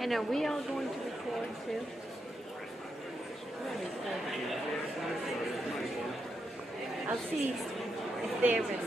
And are we all going to record too? I'll see if they're ready.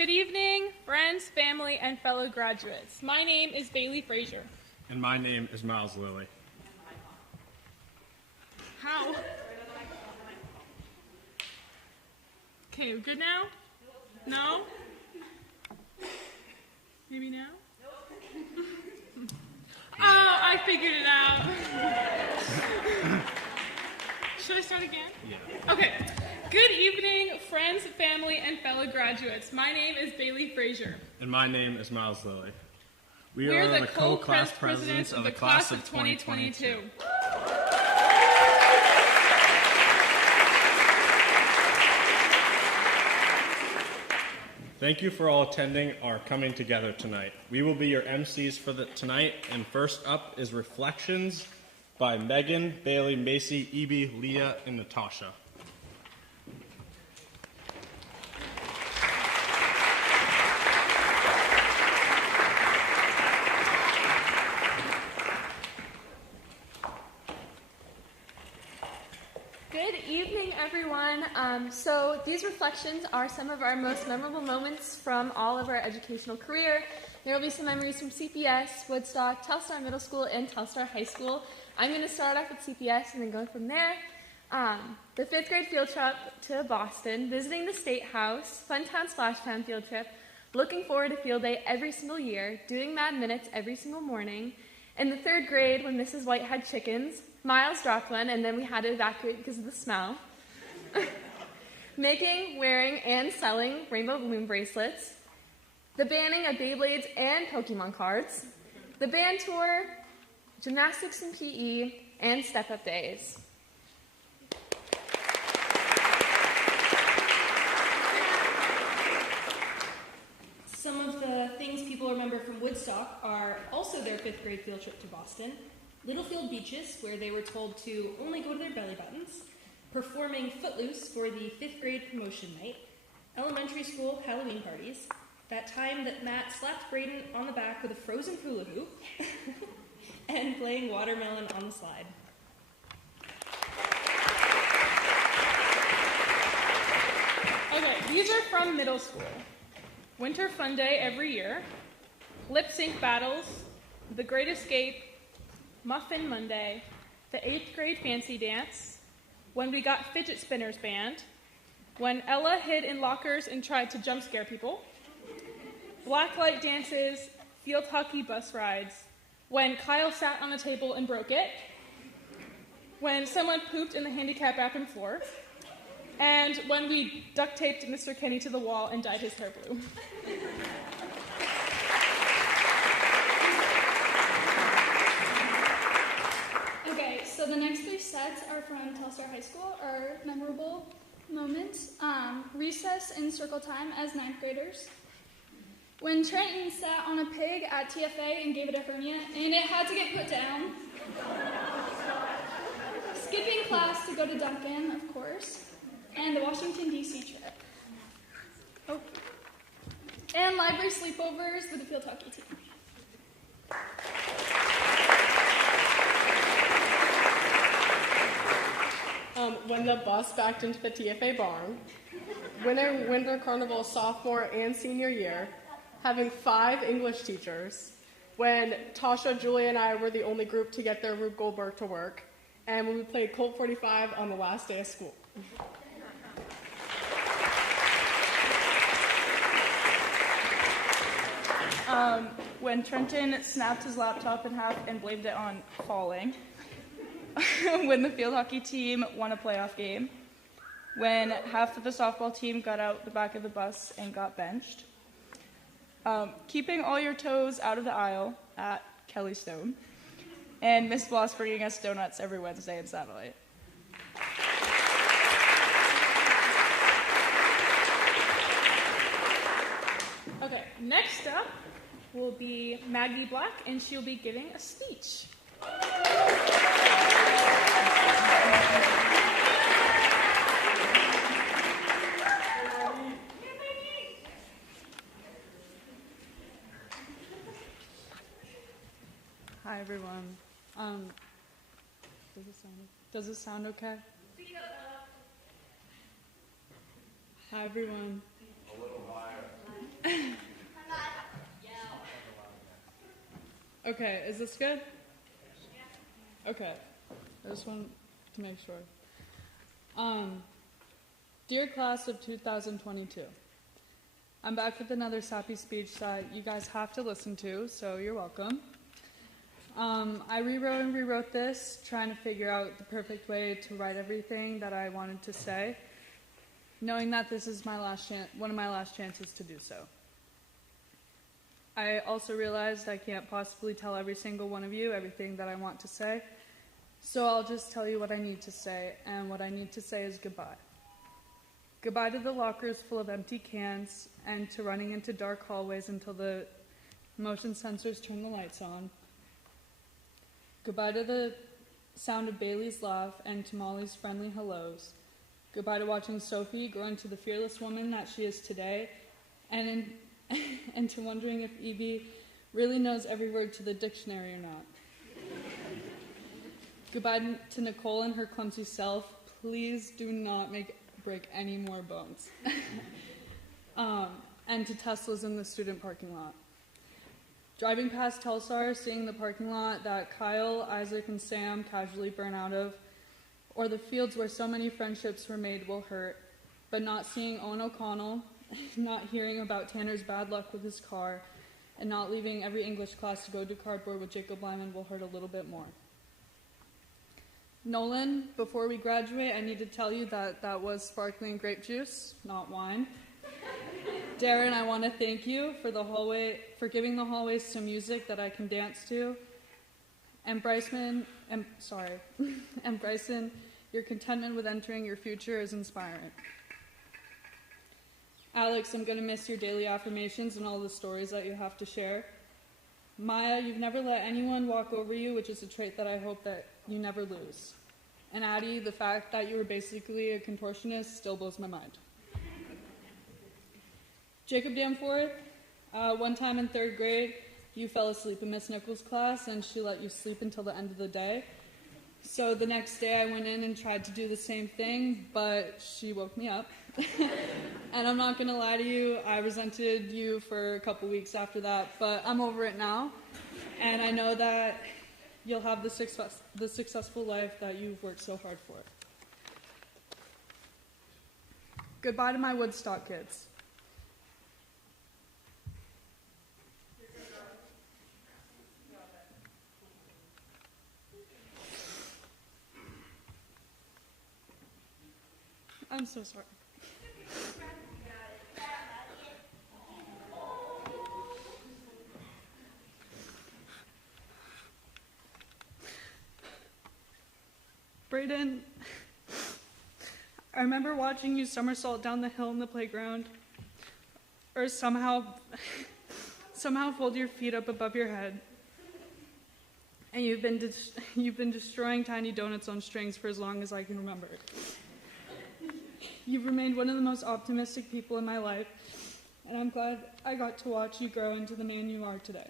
Good evening, friends, family, and fellow graduates. My name is Bailey Frazier. And my name is Miles Lilly. How? Okay, we're good now? No? Maybe now? Oh, I figured it out. Should I start again? Yeah. Okay. Good evening, friends, family, and fellow graduates. My name is Bailey Frazier. And my name is Miles Lilly. We're the co-class presidents of the class of 2022. Thank you for all attending our coming together tonight. We will be your MCs for tonight, and first up is Reflections by Megan, Bailey, Macy, Evie, Leah, and Natasha. Good evening, everyone. So these reflections are some of our most memorable moments from all of our educational career. There will be some memories from CPS, Woodstock, Telstar Middle School, and Telstar High School. I'm going to start off with CPS and then go from there. The 5th grade field trip to Boston, visiting the State House, Funtown Splashtown field trip, looking forward to field day every single year, doing Mad Minutes every single morning. In the 3rd grade, when Mrs. White had chickens, Miles dropped one, and then we had to evacuate because of the smell. Making, wearing, and selling rainbow balloon bracelets. The banning of Beyblades and Pokemon cards. The band tour, gymnastics and PE, and step-up days. Some of the things people remember from Woodstock are also their 5th grade field trip to Boston, Littlefield Beaches, where they were told to only go to their belly buttons, performing Footloose for the 5th grade promotion night, elementary school Halloween parties, that time that Matt slapped Braden on the back with a frozen hula hoop, and playing watermelon on the slide. Okay, these are from middle school. Winter Fun Day every year, Lip Sync Battles, The Great Escape, Muffin Monday, the 8th grade fancy dance, when we got fidget spinners banned, when Ella hid in lockers and tried to jump scare people, blacklight dances, field hockey bus rides, when Kyle sat on a table and broke it, when someone pooped in the handicap bathroom floor, and when we duct taped Mr. Kenny to the wall and dyed his hair blue. Okay, so the next 3 sets are from Telstar High School, our memorable moments. Recess and circle time as 9th graders. When Trenton sat on a pig at TFA and gave it a hernia, and it had to get put down. Skipping class to go to Duncan, of course. And the Washington, D.C. trip. Oh. And library sleepovers with the field hockey team. When the bus backed into the TFA barn, Winter Carnival sophomore and senior year, having 5 English teachers, when Tasha, Julie, and I were the only group to get their Rube Goldberg to work, and when we played Colt 45 on the last day of school. When Trenton snapped his laptop in half and blamed it on falling. When the field hockey team won a playoff game. When half of the softball team got out the back of the bus and got benched. Keeping all your toes out of the aisle at Kelly Stone. And Miss Bloss bringing us donuts every Wednesday in Satellite. Okay, next up will be Maggie Black, and she'll be giving a speech. Hi, everyone. Does it sound okay? Hi, everyone. A little higher. Okay, is this good? Okay, I just want to make sure. Dear class of 2022, I'm back with another sappy speech that you guys have to listen to, so you're welcome. I rewrote this, trying to figure out the perfect way to write everything that I wanted to say, knowing that this is one of my last chances to do so. I also realized I can't possibly tell every single one of you everything that I want to say, so I'll just tell you what I need to say, and what I need to say is goodbye. Goodbye to the lockers full of empty cans, and to running into dark hallways until the motion sensors turn the lights on. Goodbye to the sound of Bailey's laugh and to Molly's friendly hellos. Goodbye to watching Sophie grow into the fearless woman that she is today, and to wondering if Evie really knows every word to the dictionary or not. Goodbye to Nicole and her clumsy self. Please do not break any more bones. And to Teslas in the student parking lot. Driving past Telstar, seeing the parking lot that Kyle, Isaac, and Sam casually burn out of, or the fields where so many friendships were made will hurt, but not seeing Owen O'Connell, not hearing about Tanner's bad luck with his car, and not leaving every English class to go do cardboard with Jacob Lyman will hurt a little bit more. Nolan, before we graduate, I need to tell you that was sparkling grape juice, not wine. Darren, I want to thank you for giving the hallways some music that I can dance to. And Bryson, your contentment with entering your future is inspiring. Alex, I'm going to miss your daily affirmations and all the stories that you have to share. Maya, you've never let anyone walk over you, which is a trait that I hope that you never lose. And Addie, the fact that you were basically a contortionist still blows my mind. Jacob Danforth, one time in 3rd grade, you fell asleep in Miss Nichols' class and she let you sleep until the end of the day. So the next day I went in and tried to do the same thing, but she woke me up. And I'm not going to lie to you, I resented you for a couple weeks after that, but I'm over it now. And I know that you'll have the successful life that you've worked so hard for. Goodbye to my Woodstock kids. I'm so sorry. Brayden, I remember watching you somersault down the hill in the playground, or somehow fold your feet up above your head. And you've been destroying tiny donuts on strings for as long as I can remember. You've remained one of the most optimistic people in my life, and I'm glad I got to watch you grow into the man you are today.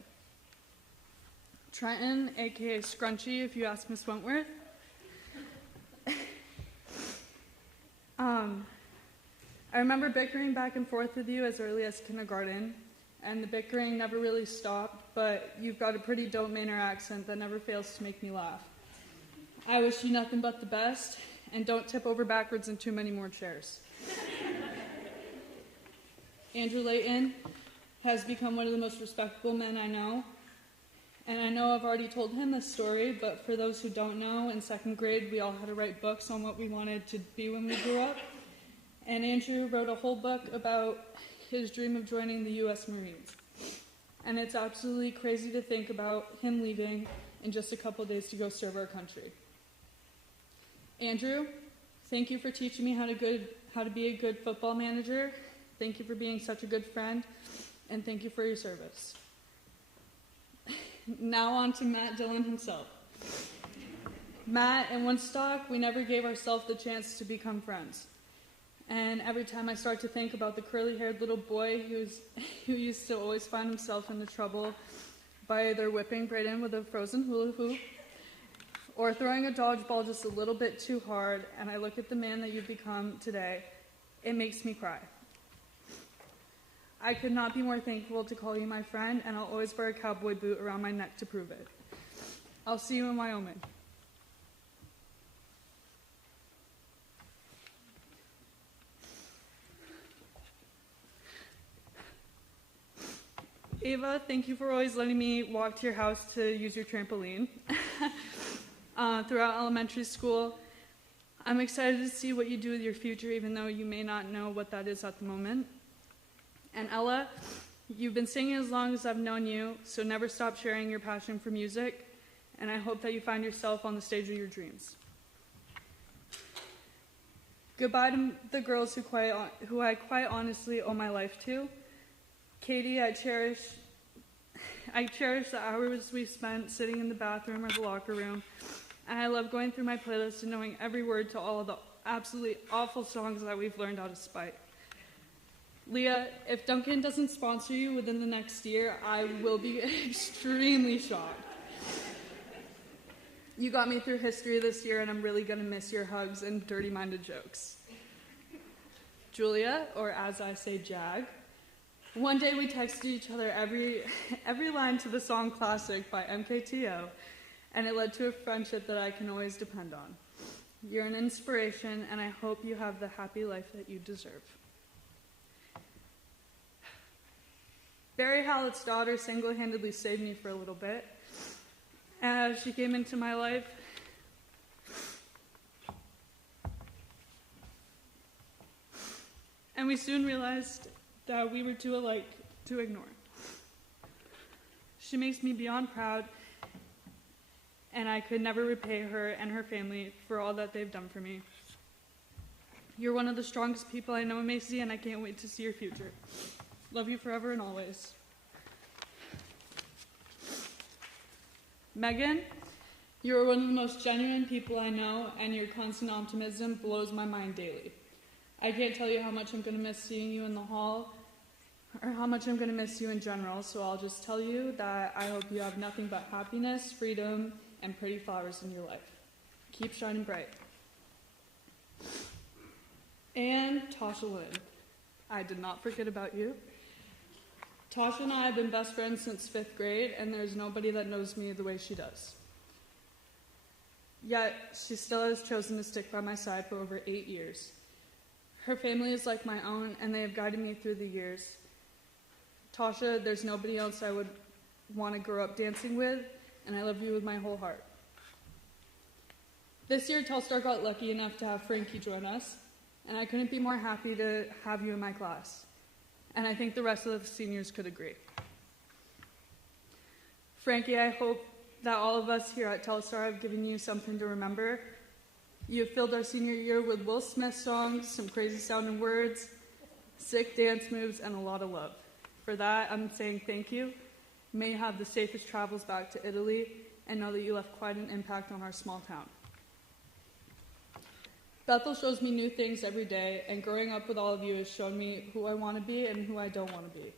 Trenton, aka Scrunchy, if you ask Miss Wentworth. I remember bickering back and forth with you as early as kindergarten, and the bickering never really stopped, but you've got a pretty dope Mainer accent that never fails to make me laugh. I wish you nothing but the best, and don't tip over backwards in too many more chairs. Andrew Layton has become one of the most respectable men I know, and I know I've already told him this story, but for those who don't know, in 2nd grade we all had to write books on what we wanted to be when we grew up, and Andrew wrote a whole book about his dream of joining the U.S. Marines. And it's absolutely crazy to think about him leaving in just a couple days to go serve our country. Andrew, thank you for teaching me how to be a good football manager. Thank you for being such a good friend, and thank you for your service. Now on to Matt Dillon himself. Matt and Woodstock, we never gave ourselves the chance to become friends. And every time I start to think about the curly-haired little boy who used to always find himself into trouble by either whipping Brayden with a frozen hula hoop or throwing a dodgeball just a little bit too hard, and I look at the man that you've become today, it makes me cry. I could not be more thankful to call you my friend, and I'll always wear a cowboy boot around my neck to prove it. I'll see you in Wyoming. Ava, thank you for always letting me walk to your house to use your trampoline. Throughout elementary school, I'm excited to see what you do with your future, even though you may not know what that is at the moment. And Ella, you've been singing as long as I've known you, so never stop sharing your passion for music, and I hope that you find yourself on the stage of your dreams. Goodbye to the girls who I quite honestly owe my life to. Katie, I cherish the hours we spent sitting in the bathroom or the locker room, and I love going through my playlist and knowing every word to all of the absolutely awful songs that we've learned out of spite. Leah, if Duncan doesn't sponsor you within the next year, I will be extremely shocked. You got me through history this year, and I'm really going to miss your hugs and dirty-minded jokes. Julia, or as I say, Jag, one day we texted each other every line to the song Classic by MKTO, and it led to a friendship that I can always depend on. You're an inspiration, and I hope you have the happy life that you deserve. Barry Hallett's daughter single-handedly saved me for a little bit. As she came into my life, and we soon realized that we were too alike to ignore. She makes me beyond proud, and I could never repay her and her family for all that they've done for me. You're one of the strongest people I know, Macy, and I can't wait to see your future. Love you forever and always. Megan, you're one of the most genuine people I know, and your constant optimism blows my mind daily. I can't tell you how much I'm going to miss seeing you in the hall, or how much I'm going to miss you in general, so I'll just tell you that I hope you have nothing but happiness, freedom, and pretty flowers in your life. Keep shining bright. And Tasha Lynn, I did not forget about you. Tasha and I have been best friends since 5th grade, and there's nobody that knows me the way she does. Yet, she still has chosen to stick by my side for over 8 years. Her family is like my own, and they have guided me through the years. Tasha, there's nobody else I would want to grow up dancing with, and I love you with my whole heart. This year, Telstar got lucky enough to have Frankie join us, and I couldn't be more happy to have you in my class. And I think the rest of the seniors could agree. Frankie, I hope that all of us here at Telstar have given you something to remember. You have filled our senior year with Will Smith songs, some crazy sounding words, sick dance moves, and a lot of love. For that, I'm saying thank you. May you have the safest travels back to Italy, and know that you left quite an impact on our small town. Bethel shows me new things every day, and growing up with all of you has shown me who I want to be and who I don't want to be.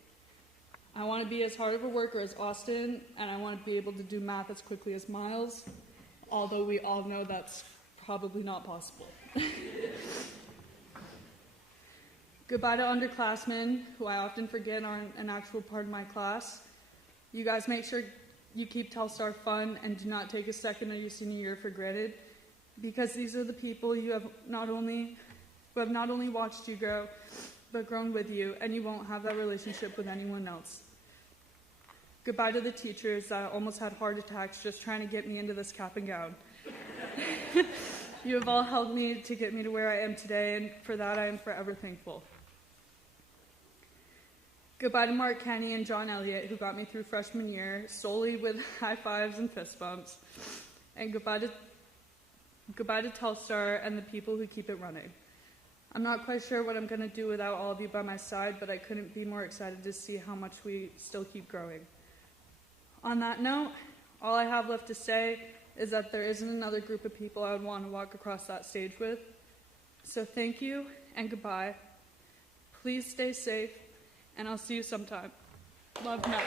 I want to be as hard of a worker as Austin, and I want to be able to do math as quickly as Miles, although we all know that's probably not possible. Goodbye to underclassmen, who I often forget aren't an actual part of my class. You guys make sure you keep Telstar fun and do not take a second of your senior year for granted, because these are the people who have not only watched you grow, but grown with you, and you won't have that relationship with anyone else. Goodbye to the teachers that almost had heart attacks just trying to get me into this cap and gown. You have all helped me to get me to where I am today, and for that I am forever thankful. Goodbye to Mark Kenny and John Elliott, who got me through freshman year solely with high fives and fist bumps. And goodbye to Telstar and the people who keep it running. I'm not quite sure what I'm going to do without all of you by my side, but I couldn't be more excited to see how much we still keep growing. On that note, all I have left to say is that there isn't another group of people I would want to walk across that stage with. So thank you and goodbye. Please stay safe, and I'll see you sometime. Love, Matt.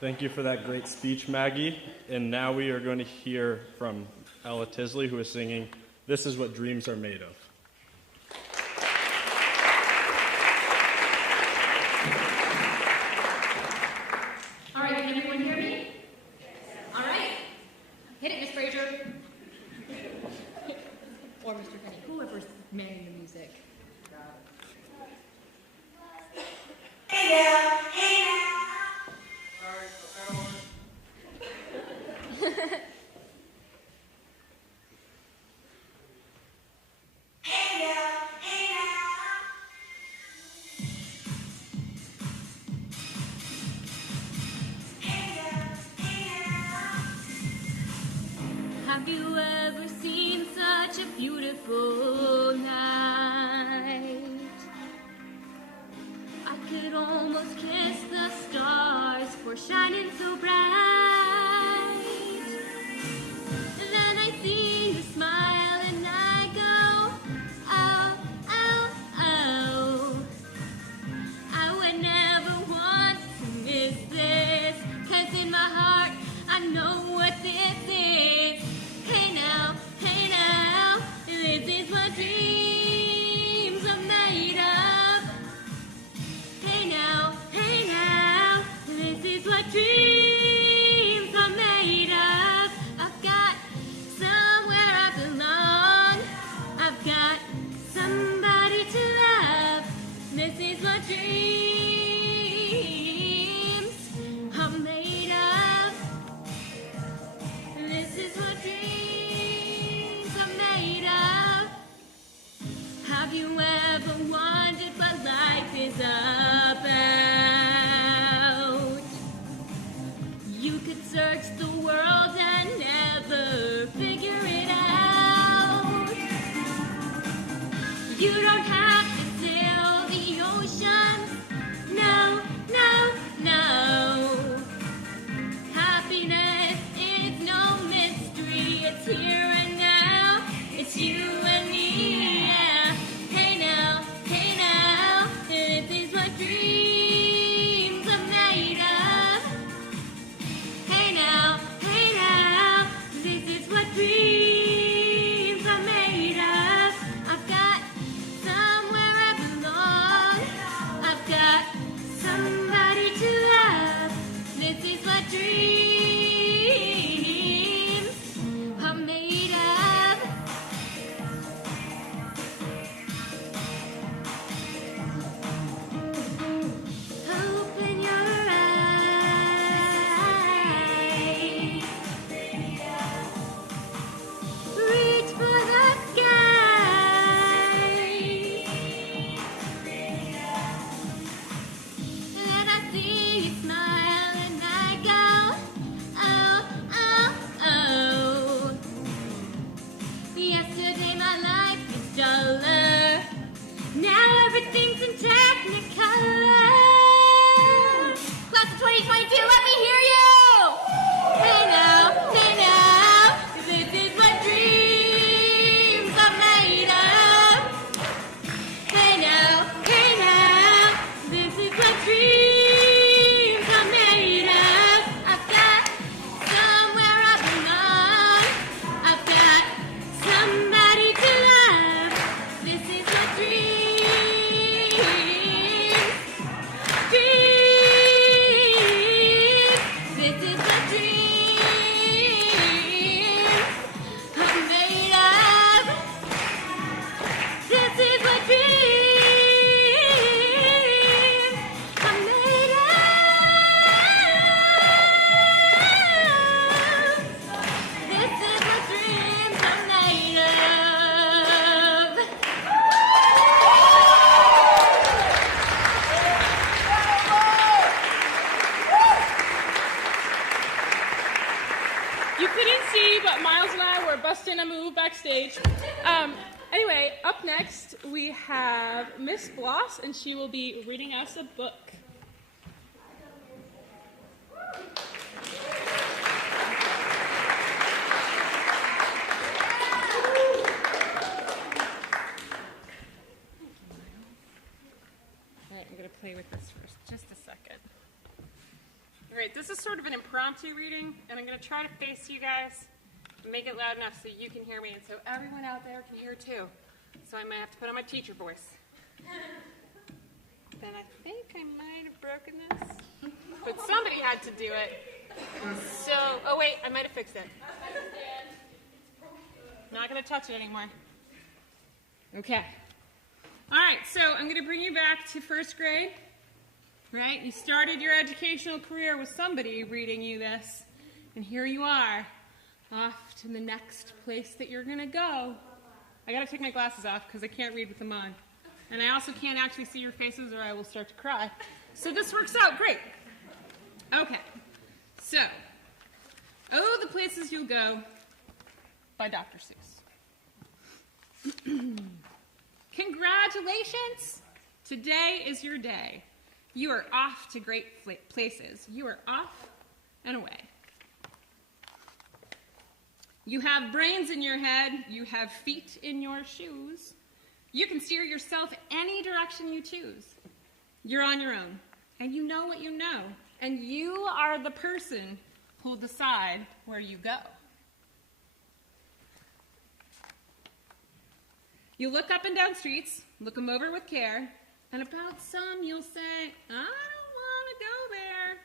Thank you for that great speech, Maggie. And now we are going to hear from Ella Tisley, who is singing This Is What Dreams Are Made Of. All right, can everyone hear me? All right. Hit it, Miss Frazier. Or Mr. Penny, whoever's manning the music. Hey now, hey now. Hey now, hey now. Hey now, hey now. Have you ever seen such a beautiful night? I could almost kiss the stars for shining so bright. Then I see you smile and I go, oh, oh, oh. I would never want to miss this, 'cause in my heart I know what this is. Hey now, this is what dreams are made of. Hey now, this is what dreams are made of. I've got somewhere I belong. I've got somebody to love. This is what dreams are made of. This is what dreams are made of. Have you ever wondered what life is about? You could search the world and never figure it out. You don't have to sail the ocean. No, no, no. Happiness is no mystery. It's here and now. It's you and me. Yeah. Hey now, this is what dreams are made of. Hey now, this is what dreams are made of. I've got somewhere I belong. I've got somebody to love. This is what dreams are made of. Open your eyes. Reach for the sky. Then I see you smile and I go, oh, oh, oh. Yesterday my life was duller. Now everything's in technicolor. Class of 2022, let me hear you! Hey now, this is what dreams are made of. Hey now, this is what dreams are made of. I've got somewhere I belong. I've got somebody to love. This is what dreams This is what dreams are made of. This is what dreams are made of. This is what dreams are made of. You couldn't see, but Miles and I were busting a move backstage. Anyway, up next we have Miss Bloss, and she will be reading us a book. All right, I'm going to play with this for just a second. All right, this is sort of an impromptu reading, and I'm going to try to face you guys and make it loud enough so you can hear me and so everyone out there can hear too. So I might have to put on my teacher voice. Then I think I might have broken this, but somebody had to do it. So, oh wait, I might have fixed it. Not going to touch it anymore. Okay. All right, so I'm going to bring you back to first grade. Right? You started your educational career with somebody reading you this, and here you are, off to the next place that you're going to go. I got to take my glasses off because I can't read with them on. And I also can't actually see your faces or I will start to cry. So this works out great. Okay. So, Oh, the Places You'll Go by Dr. Seuss. Congratulations! Today is your day. You are off to great places. You are off and away. You have brains in your head. You have feet in your shoes. You can steer yourself any direction you choose. You're on your own, and you know what you know, and you are the person who'll decide where you go. You look up and down streets, look them over with care, and about some you'll say, I don't want to go there.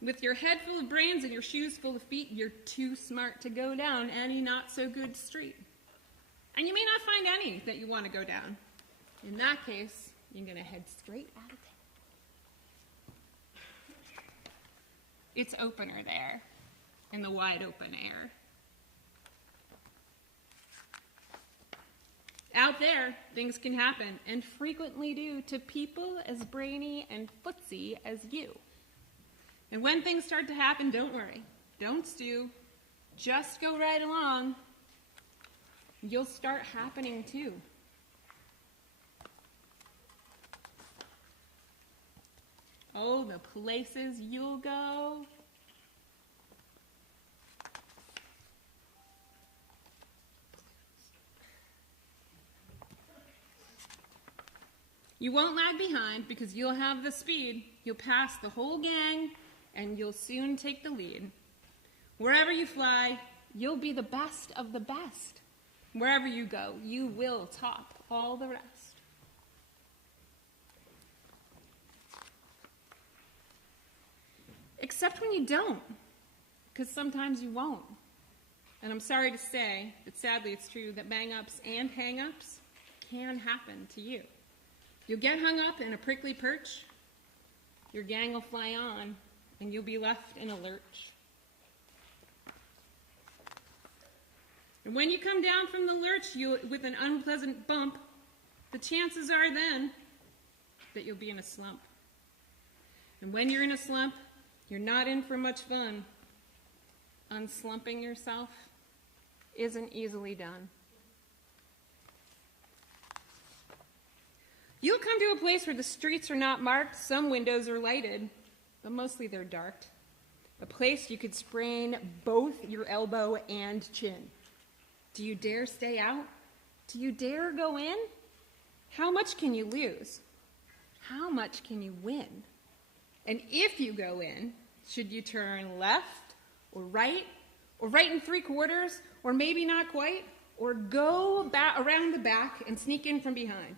With your head full of brains and your shoes full of feet, you're too smart to go down any not-so-good street. And you may not find any that you want to go down. In that case, you're going to head straight out of town. It's opener there, in the wide open air. Out there, things can happen, and frequently do, to people as brainy and footsy as you. And when things start to happen, don't worry. Don't stew. Just go right along. You'll start happening too. Oh, the places you'll go. You won't lag behind because you'll have the speed. You'll pass the whole gang and you'll soon take the lead. Wherever you fly, you'll be the best of the best. Wherever you go, you will top all the rest. Except when you don't, because sometimes you won't. And I'm sorry to say, but sadly it's true, that bang-ups and hang-ups can happen to you. You'll get hung up in a prickly perch, your gang will fly on, and you'll be left in a lurch. And when you come down from the lurch with an unpleasant bump, the chances are then that you'll be in a slump. And when you're in a slump, you're not in for much fun. Unslumping yourself isn't easily done. You'll come to a place where the streets are not marked, some windows are lighted, but mostly they're dark. A place you could sprain both your elbow and chin. Do you dare stay out? Do you dare go in? How much can you lose? How much can you win? And if you go in, should you turn left or right in 3/4, or maybe not quite, or go around the back and sneak in from behind?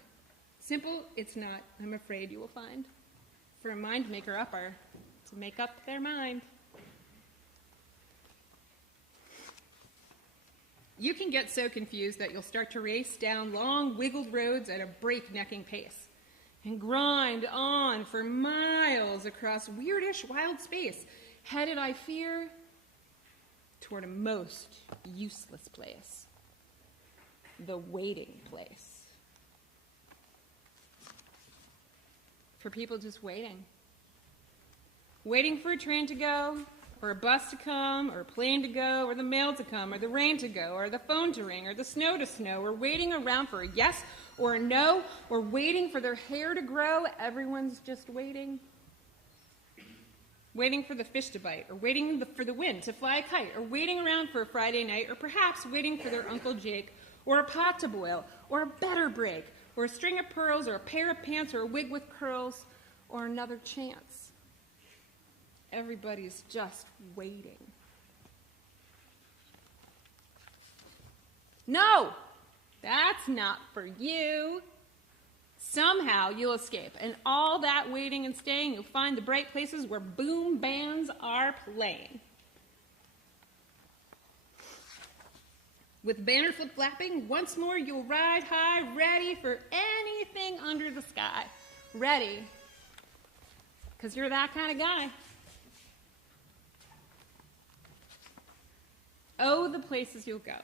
Simple, it's not, I'm afraid you will find. For a mind maker upper to make up their mind. You can get so confused that you'll start to race down long, wiggled roads at a breaknecking pace and grind on for miles across weirdish wild space, headed, I fear, toward a most useless place, the waiting place. For people just waiting. Waiting for a train to go, or a bus to come, or a plane to go, or the mail to come, or the rain to go, or the phone to ring, or the snow to snow, or waiting around for a yes or a no, or waiting for their hair to grow. Everyone's just waiting. Waiting for the fish to bite, or waiting for the wind to fly a kite, or waiting around for a Friday night, or perhaps waiting for their Uncle Jake, or a pot to boil, or a better break, or a string of pearls, or a pair of pants, or a wig with curls, or another chance. everybody's just waiting. No, that's not for you. Somehow you'll escape, and all that waiting and staying, you'll find the bright places where boom bands are playing. With banner flip flapping, once more you'll ride high, ready for anything under the sky. Ready, because you're that kind of guy. Oh, the places you'll go.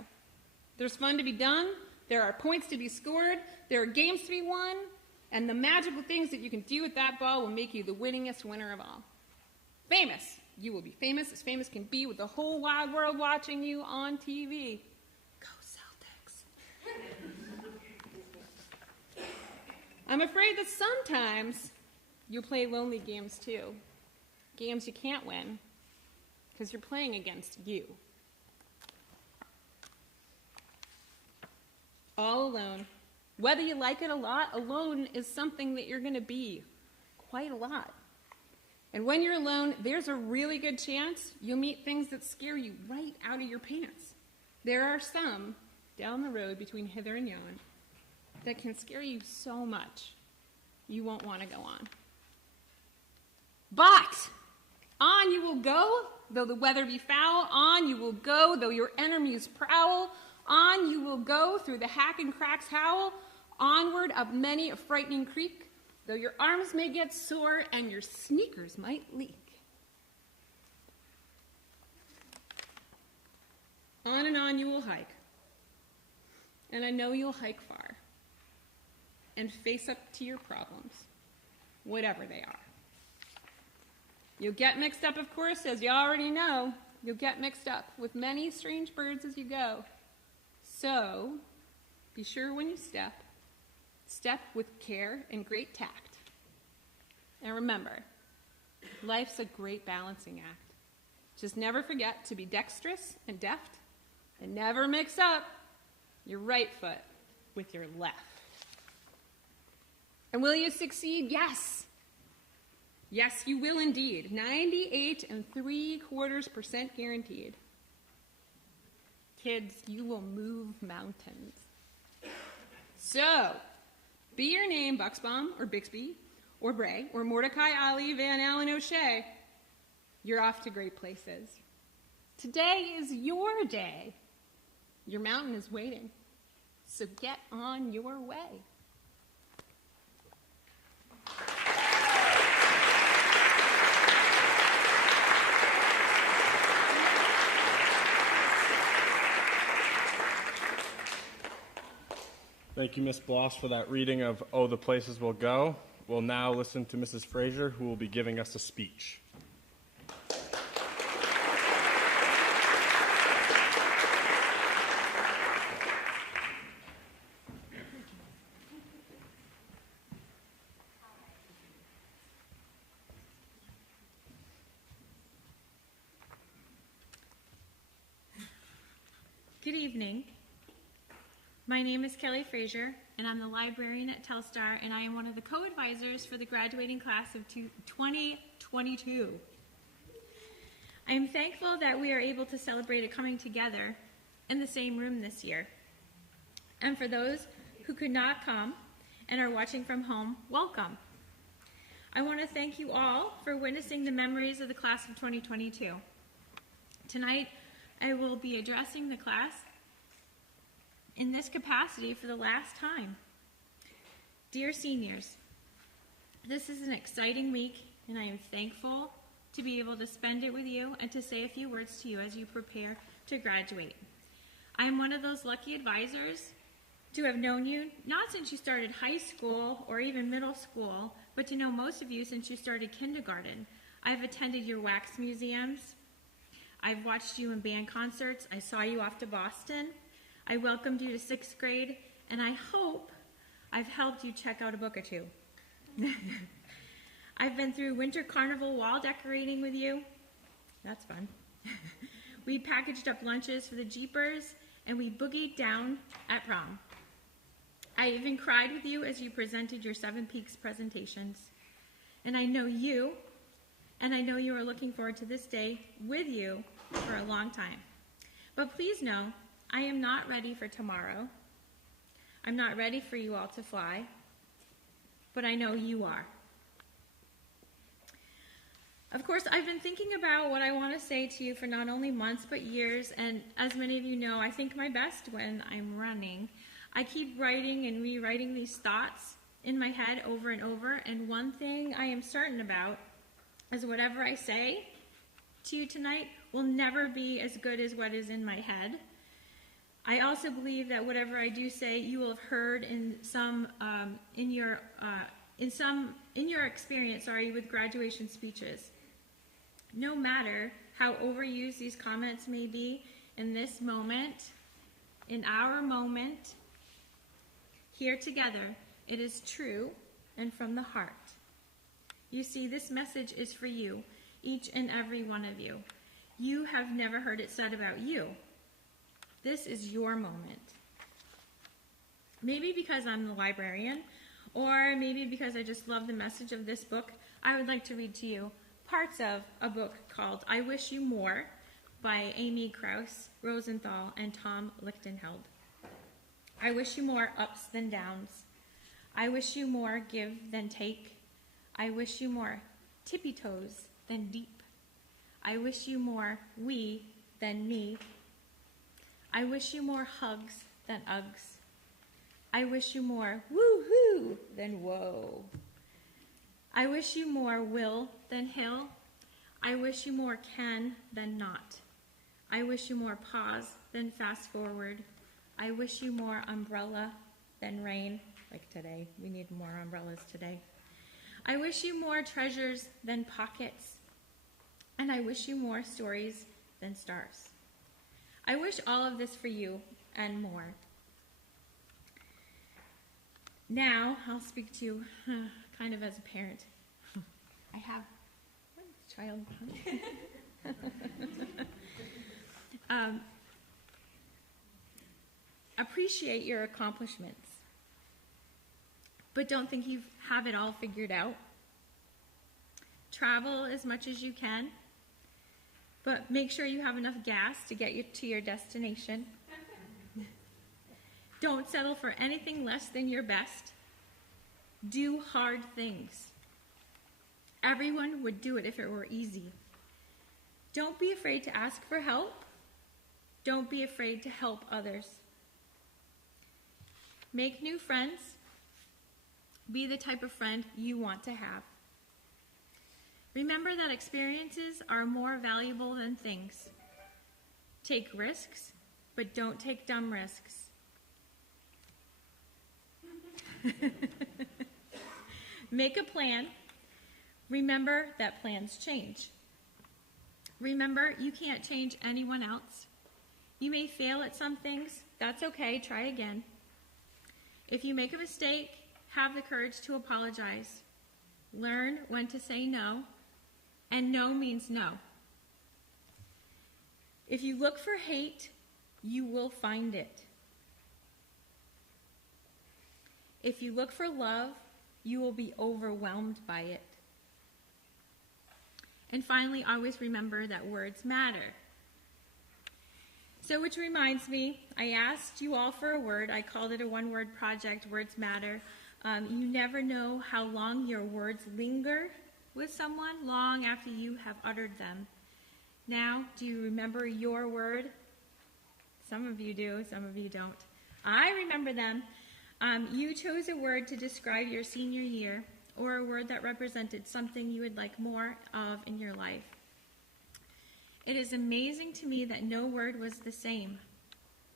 There's fun to be done, there are points to be scored, there are games to be won, and the magical things that you can do with that ball will make you the winningest winner of all. Famous. You will be famous as famous can be with the whole wide world watching you on TV. Go Celtics. I'm afraid that sometimes you'll play lonely games too. Games you can't win because you're playing against you. All alone. Whether you like it a lot, alone is something that you're going to be quite a lot. And when you're alone, there's a really good chance you'll meet things that scare you right out of your pants. There are some down the road between hither and yon that can scare you so much you won't want to go on. But on you will go, though the weather be foul. On you will go, though your enemies prowl. On you will go through the hack and cracks howl. Onward up many a frightening creek, though your arms may get sore and your sneakers might leak. On and on you will hike. And I know you'll hike far and face up to your problems, whatever they are. You'll get mixed up, of course, as you already know. You'll get mixed up with many strange birds as you go. So, be sure when you step with care and great tact. And remember, life's a great balancing act. Just never forget to be dexterous and deft, and never mix up your right foot with your left. And will you succeed? Yes. Yes, you will indeed. 98.75% guaranteed. Kids, you will move mountains. So, be your name Buxbaum or Bixby or Bray or Mordecai Ali Van Allen O'Shea. You're off to great places. Today is your day. Your mountain is waiting. So get on your way. Thank you, Ms. Bloss, for that reading of Oh, the Places We'll Go. We'll now listen to Mrs. Fraser, who will be giving us a speech. Good evening. My name is Kelly Fraser, and I'm the librarian at Telstar, and I am one of the co-advisors for the graduating class of 2022. I am thankful that we are able to celebrate a coming together in the same room this year. And for those who could not come and are watching from home, welcome. I want to thank you all for witnessing the memories of the class of 2022. Tonight, I will be addressing the class in this capacity for the last time. Dear seniors, this is an exciting week, and I am thankful to be able to spend it with you and to say a few words to you as you prepare to graduate. I am one of those lucky advisors to have known you, not since you started high school or even middle school, but to know most of you since you started kindergarten. I've attended your wax museums. I've watched you in band concerts. I saw you off to Boston. I welcomed you to 6th grade, and I hope I've helped you check out a book or two. I've been through winter carnival wall decorating with you. That's fun. We packaged up lunches for the Jeepers, and we boogied down at prom. I even cried with you as you presented your Seven Peaks presentations. And I know you and I know you are looking forward to this day with you for a long time. But please know, I am not ready for tomorrow. I'm not ready for you all to fly, but I know you are. Of course, I've been thinking about what I want to say to you for not only months, but years, and as many of you know, I think my best when I'm running. I keep writing and rewriting these thoughts in my head over and over, and one thing I am certain about is whatever I say to you tonight will never be as good as what is in my head. I also believe that whatever I do say, you will have heard in your experience, with graduation speeches. No matter how overused these comments may be in this moment, in our moment, here together, it is true and from the heart. You see, this message is for you, each and every one of you. You have never heard it said about you. This is your moment. Maybe because I'm the librarian, or maybe because I just love the message of this book, I would like to read to you parts of a book called I Wish You More by Amy Krauss, Rosenthal, and Tom Lichtenheld. I wish you more ups than downs. I wish you more give than take. I wish you more tippy toes than deep. I wish you more we than me. I wish you more hugs than Uggs. I wish you more woo-hoo than whoa. I wish you more will than hill. I wish you more can than not. I wish you more pause than fast forward. I wish you more umbrella than rain. Like today, we need more umbrellas today. I wish you more treasures than pockets. And I wish you more stories than stars. I wish all of this for you and more. Now, I'll speak to you kind of as a parent. I have one child. Appreciate your accomplishments, but don't think you have it all figured out. Travel as much as you can, but make sure you have enough gas to get you to your destination. Don't settle for anything less than your best. Do hard things. Everyone would do it if it were easy. Don't be afraid to ask for help. Don't be afraid to help others. Make new friends. Be the type of friend you want to have. Remember that experiences are more valuable than things. Take risks, but don't take dumb risks. Make a plan. Remember that plans change. Remember, you can't change anyone else. You may fail at some things. That's okay. Try again. If you make a mistake, have the courage to apologize. Learn when to say no, and no means no. If you look for hate, you will find it. If you look for love, you will be overwhelmed by it. And finally, always remember that words matter. So, which reminds me, I asked you all for a word. I called it a one-word project, Words Matter. You never know how long your words linger with someone long after you have uttered them. Now, do you remember your word? Some of you do, some of you don't. I remember them. You chose a word to describe your senior year, or a word that represented something you would like more of in your life. It is amazing to me that no word was the same.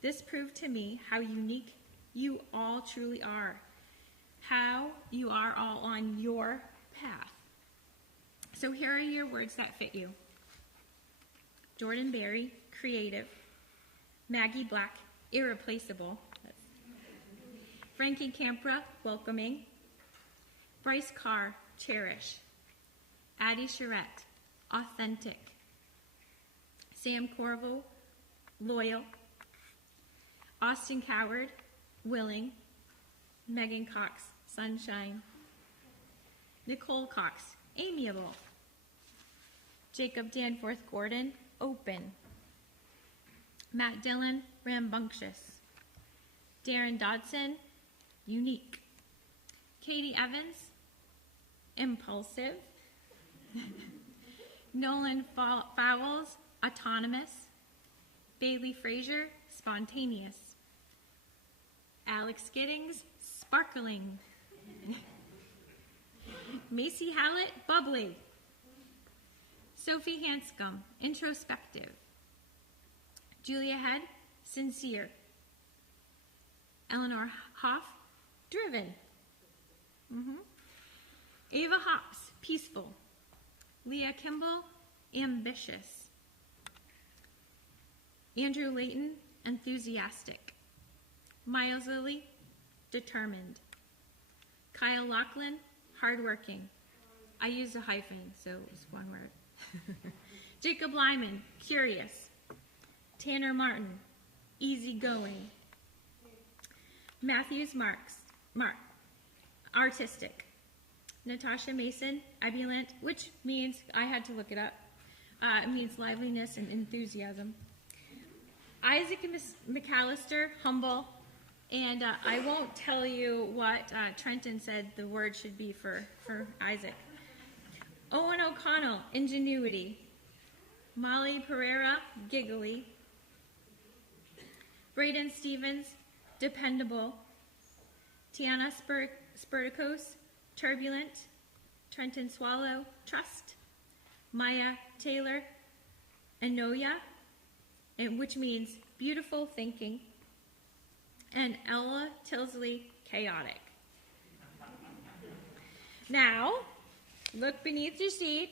This proved to me how unique you all truly are, how you are all on your path. So here are your words that fit you. Jordan Berry, creative. Maggie Black, irreplaceable. Frankie Campra, welcoming. Bryce Carr, cherish. Addie Charette, authentic. Sam Corvo, loyal. Austin Coward, willing. Megan Cox, sunshine. Nicole Cox, amiable. Jacob Danforth Gordon, open. Matt Dillon, rambunctious. Darren Dodson, unique. Katie Evans, impulsive. Nolan Fowles, autonomous. Bailey Frazier, spontaneous. Alex Giddings, sparkling. Macy Hallett, bubbly. Sophie Hanscom, introspective. Julia Head, sincere. Eleanor Hoff, driven. Ava Hops, peaceful. Leah Kimball, ambitious. Andrew Layton, enthusiastic. Miles Lilly, determined. Kyle Lachlan, hardworking. I used a hyphen, so it was one word. Jacob Lyman, curious. Tanner Martin, easygoing. Matthews Mark, artistic. Natasha Mason, ebullient, which means, I had to look it up, it means liveliness and enthusiasm. Isaac McAllister, humble. And I won't tell you what Trenton said the word should be for Isaac. Owen O'Connell, ingenuity. Molly Pereira, giggly. Braden Stevens, dependable. Tiana Spurticos, turbulent. Trenton Swallow, trust. Maya Taylor, Anoya, which means beautiful thinking. And Ella Tilsley, chaotic. Now, look beneath your seat.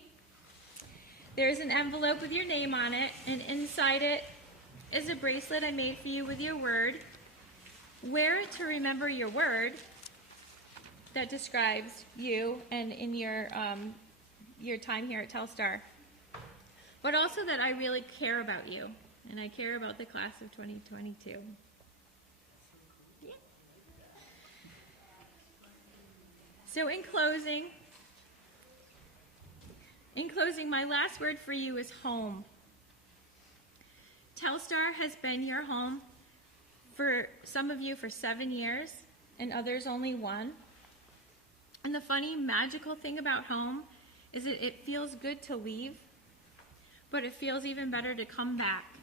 There's an envelope with your name on it, and inside it is a bracelet I made for you with your word. Wear it to remember your word that describes you and in your time here at Telstar. But also that I really care about you, and I care about the class of 2022. So in closing, my last word for you is home. Telstar has been your home for some of you for 7 years, and others only 1. And the funny, magical thing about home is that it feels good to leave, but it feels even better to come back.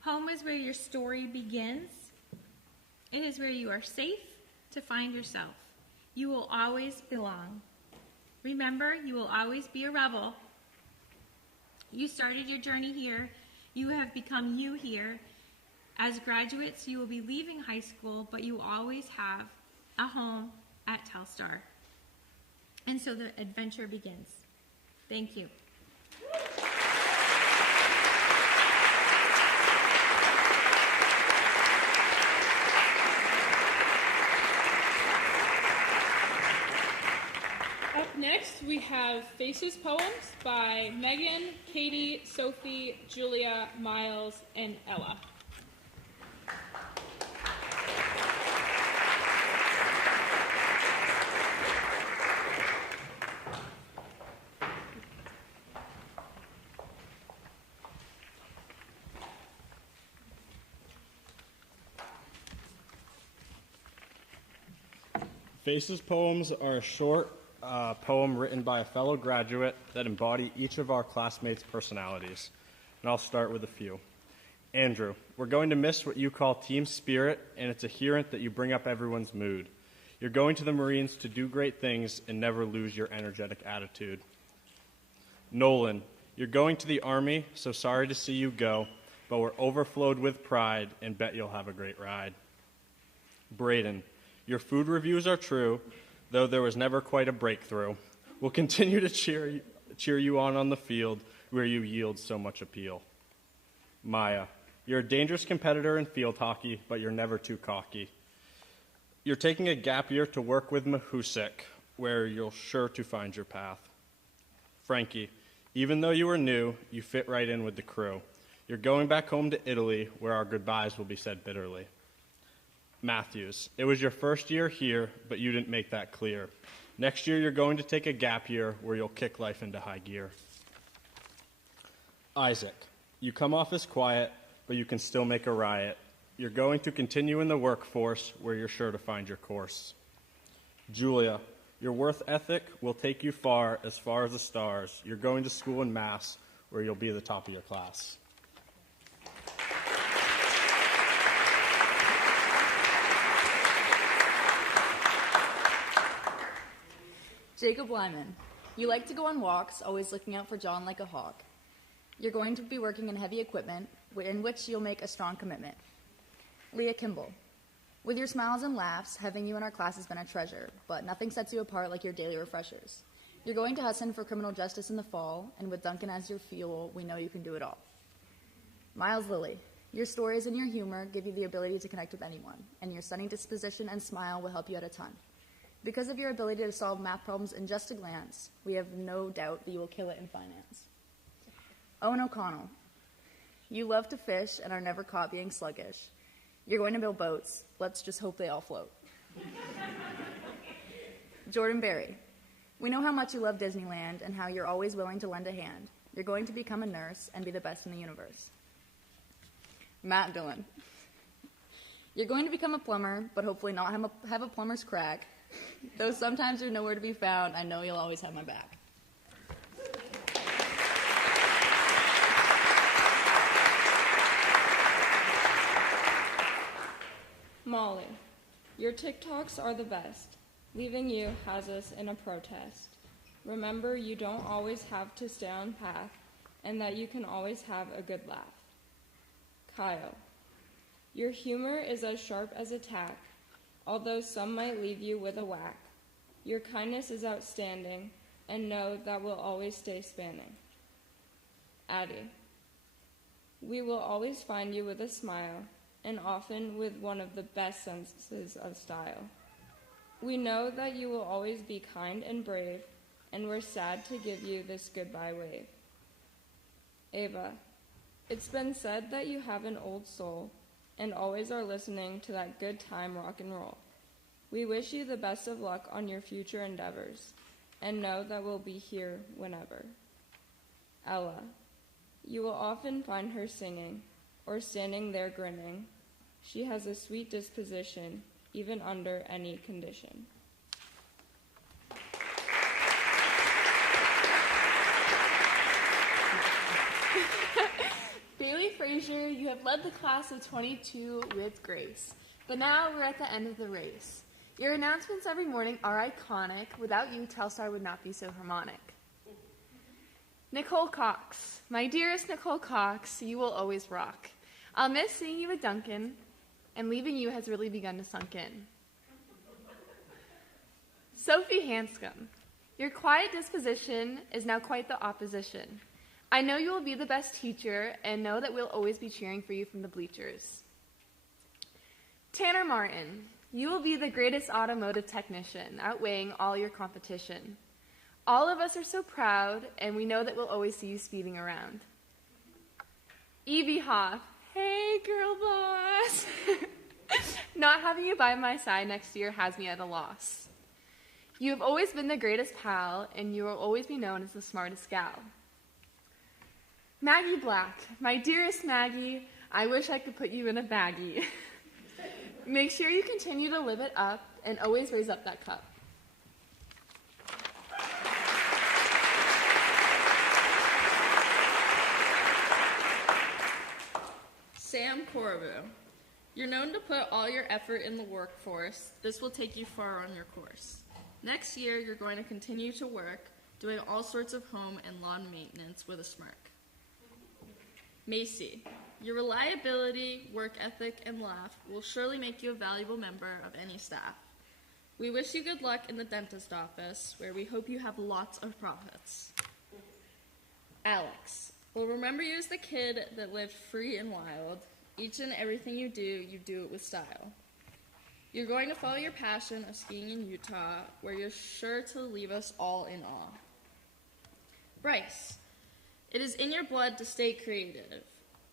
Home is where your story begins. It is where you are safe to find yourself. You will always belong. Remember, you will always be a rebel. You started your journey here. You have become you here. As graduates, you will be leaving high school, but you will always have a home at Telstar. And so the adventure begins. Thank you. Up next, we have Faces Poems by Megan, Katie, Sophie, Julia, Miles, and Ella. Faces Poems are a short poem written by a fellow graduate that embody each of our classmates' personalities. And I'll start with a few. Andrew, we're going to miss what you call team spirit, and it's inherent that you bring up everyone's mood. You're going to the Marines to do great things and never lose your energetic attitude. Nolan, you're going to the Army, so sorry to see you go, but we're overflowed with pride and bet you'll have a great ride. Braden, your food reviews are true, though there was never quite a breakthrough. We'll continue to cheer you on the field where you yield so much appeal. Maya, you're a dangerous competitor in field hockey, but you're never too cocky. You're taking a gap year to work with Mahusik, where you'll sure to find your path. Frankie, even though you are new, you fit right in with the crew. You're going back home to Italy, where our goodbyes will be said bitterly. Matthews, it was your first year here, but you didn't make that clear. Next year, you're going to take a gap year where you'll kick life into high gear. Isaac, you come off as quiet, but you can still make a riot. You're going to continue in the workforce where you're sure to find your course. Julia, your worth ethic will take you far as the stars. You're going to school in Mass where you'll be the top of your class. Jacob Lyman, you like to go on walks, always looking out for John like a hawk. You're going to be working in heavy equipment, in which you'll make a strong commitment. Leah Kimball, with your smiles and laughs, having you in our class has been a treasure, but nothing sets you apart like your daily refreshers. You're going to Hudson for criminal justice in the fall, and with Duncan as your fuel, we know you can do it all. Miles Lilly, your stories and your humor give you the ability to connect with anyone, and your sunny disposition and smile will help you out a ton. Because of your ability to solve math problems in just a glance, we have no doubt that you will kill it in finance. Owen O'Connell, you love to fish and are never caught being sluggish. You're going to build boats. Let's just hope they all float. Jordan Berry, we know how much you love Disneyland and how you're always willing to lend a hand. You're going to become a nurse and be the best in the universe. Matt Dillon, you're going to become a plumber, but hopefully not have a plumber's crack. Though sometimes you're nowhere to be found, I know you'll always have my back. Molly, your TikToks are the best. Leaving you has us in a protest. Remember, you don't always have to stay on path, and that you can always have a good laugh. Kyle, your humor is as sharp as a tack, although some might leave you with a whack. Your kindness is outstanding, and know that we'll always stay spanning. Addie, we will always find you with a smile, and often with one of the best senses of style. We know that you will always be kind and brave, and we're sad to give you this goodbye wave. Ava, it's been said that you have an old soul, and always are listening to that good time rock and roll. We wish you the best of luck on your future endeavors, and know that we'll be here whenever. Ella, you will often find her singing, or standing there grinning. She has a sweet disposition, even under any condition. Bailey Frazier, you have led the class of 22 with grace, but now we're at the end of the race. Your announcements every morning are iconic. Without you, Telstar would not be so harmonic. Nicole Cox, my dearest Nicole Cox, you will always rock. I'll miss seeing you with Duncan, and leaving you has really begun to sunk in. Sophie Hanscom, your quiet disposition is now quite the opposition. I know you will be the best teacher, and know that we'll always be cheering for you from the bleachers. Tanner Martin, you will be the greatest automotive technician, outweighing all your competition. All of us are so proud, and we know that we'll always see you speeding around. Evie Hoff, hey girl boss. Not having you by my side next year has me at a loss. You have always been the greatest pal, and you will always be known as the smartest gal. Maggie Black, my dearest Maggie, I wish I could put you in a baggie. Make sure you continue to live it up and always raise up that cup. Sam Corbu, you're known to put all your effort in the workforce. This will take you far on your course. Next year, you're going to continue to work, doing all sorts of home and lawn maintenance with a smirk. Macy, your reliability, work ethic, and laugh will surely make you a valuable member of any staff. We wish you good luck in the dentist office, where we hope you have lots of profits. Alex, we'll remember you as the kid that lived free and wild. Each and everything you do it with style. You're going to follow your passion of skiing in Utah, where you're sure to leave us all in awe. Bryce, it is in your blood to stay creative.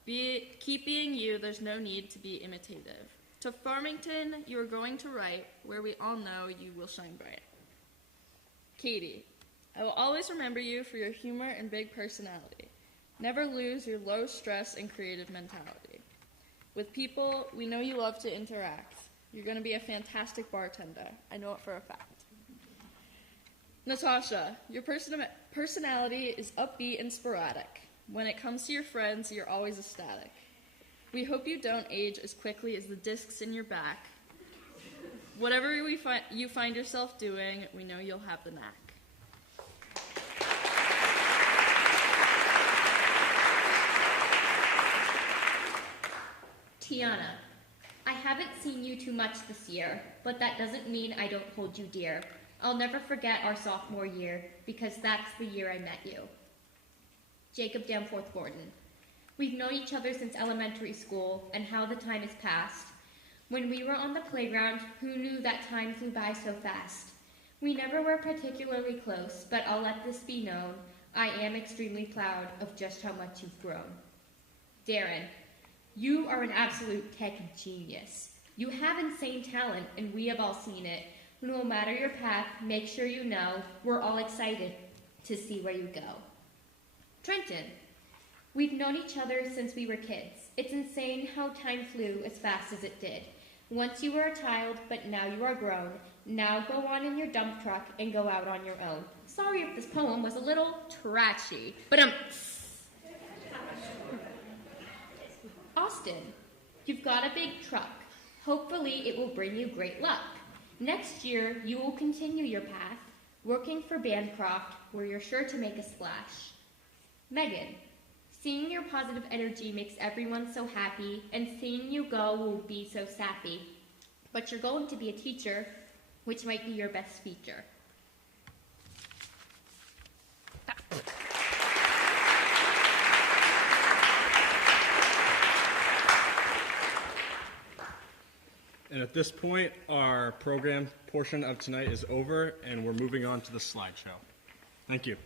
Keep being you, there's no need to be imitative. To Farmington, you are going to write, where we all know you will shine bright. Katie, I will always remember you for your humor and big personality. Never lose your low stress and creative mentality. With people, we know you love to interact. You're going to be a fantastic bartender. I know it for a fact. Natasha, your personality is upbeat and sporadic. When it comes to your friends, you're always ecstatic. We hope you don't age as quickly as the discs in your back. Whatever you find yourself doing, we know you'll have the knack. Tiana, I haven't seen you too much this year, but that doesn't mean I don't hold you dear. I'll never forget our sophomore year, because that's the year I met you. Jacob Danforth Gordon. We've known each other since elementary school, and how the time has passed. When we were on the playground, who knew that time flew by so fast? We never were particularly close, but I'll let this be known. I am extremely proud of just how much you've grown. Darren, you are an absolute tech genius. You have insane talent, and we have all seen it. No matter your path, make sure you know we're all excited to see where you go. Trenton, we've known each other since we were kids. It's insane how time flew as fast as it did. Once you were a child, but now you are grown. Now go on in your dump truck and go out on your own. Sorry if this poem was a little trashy, but Austin, you've got a big truck. Hopefully it will bring you great luck. Next year, you will continue your path, working for Bancroft, where you're sure to make a splash. Megan, seeing your positive energy makes everyone so happy, and seeing you go will be so sappy. But you're going to be a teacher, which might be your best feature. And at this point, our program portion of tonight is over, and we're moving on to the slideshow. Thank you.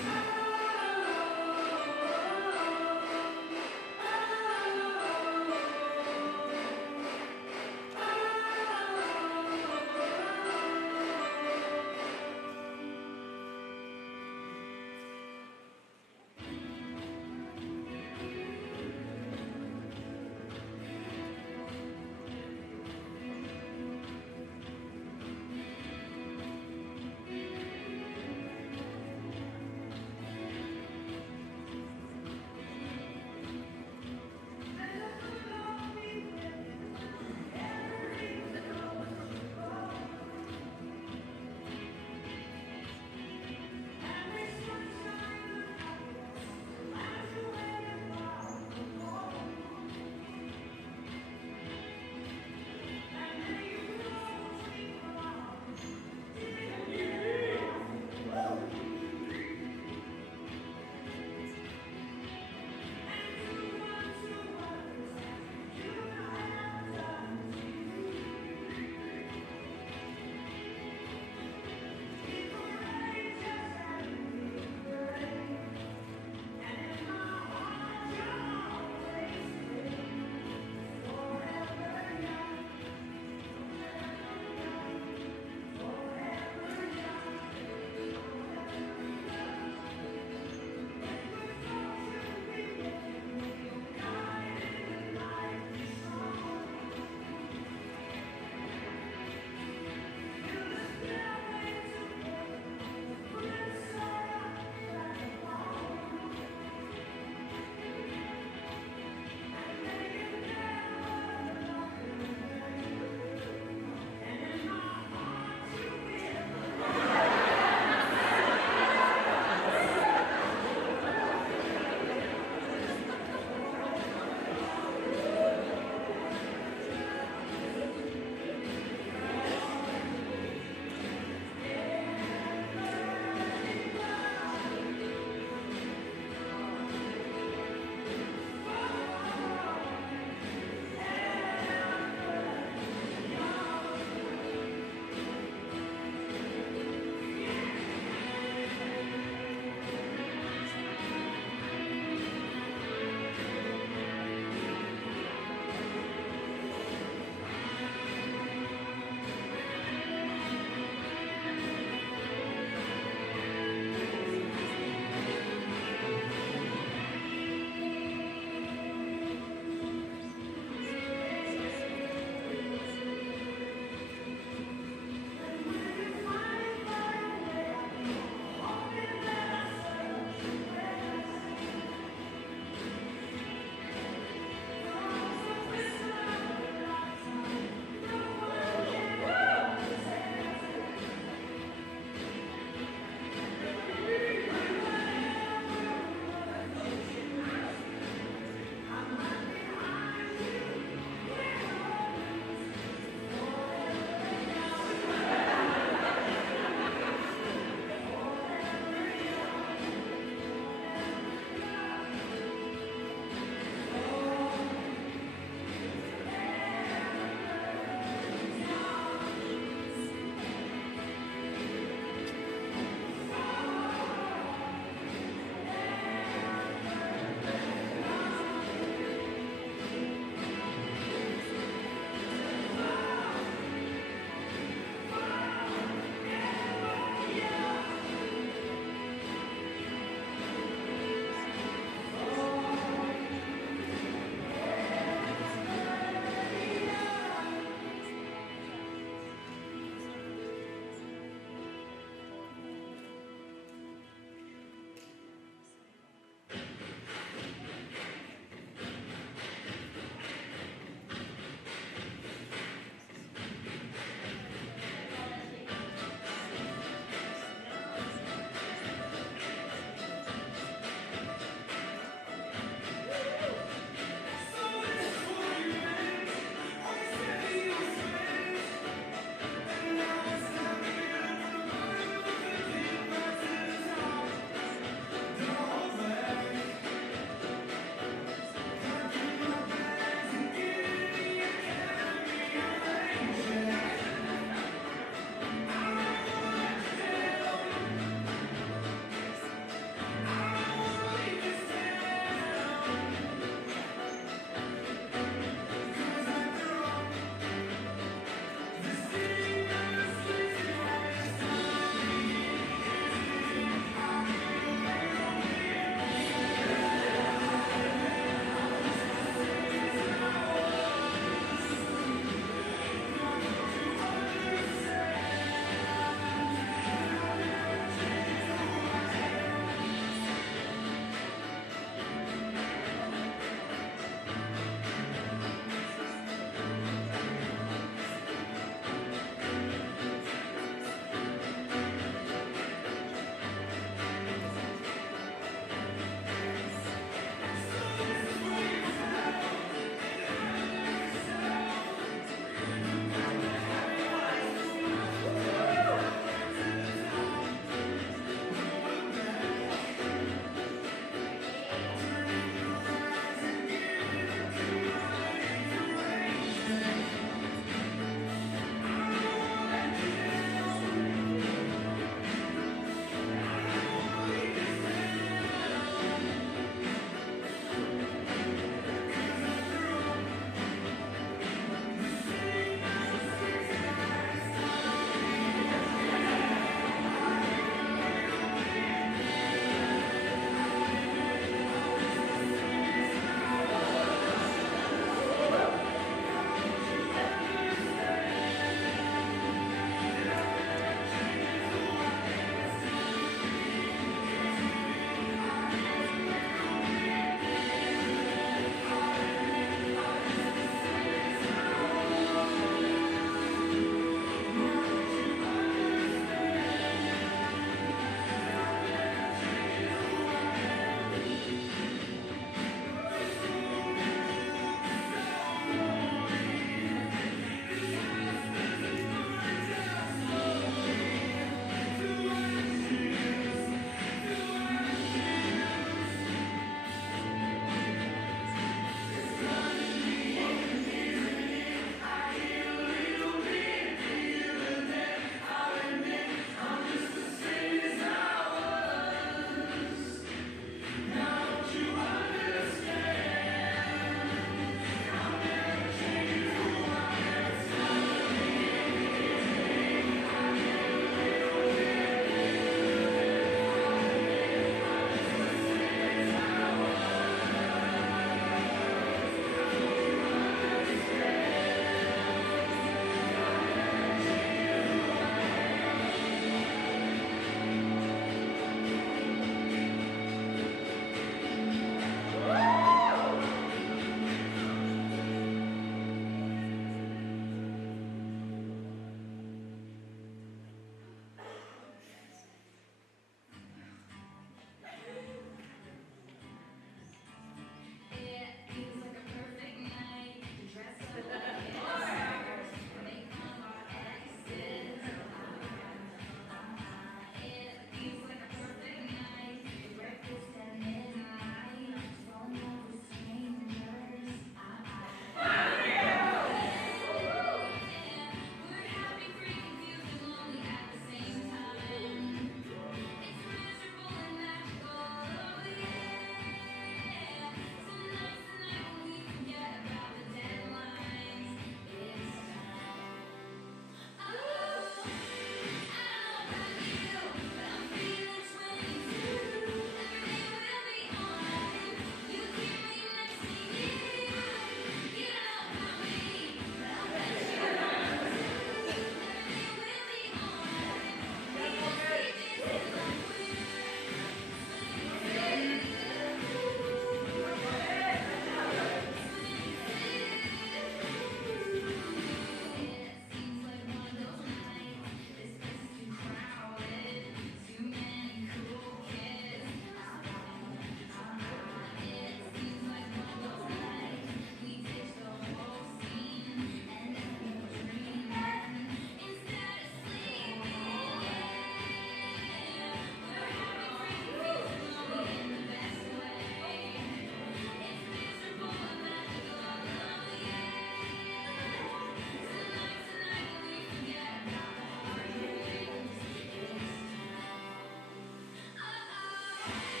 Hey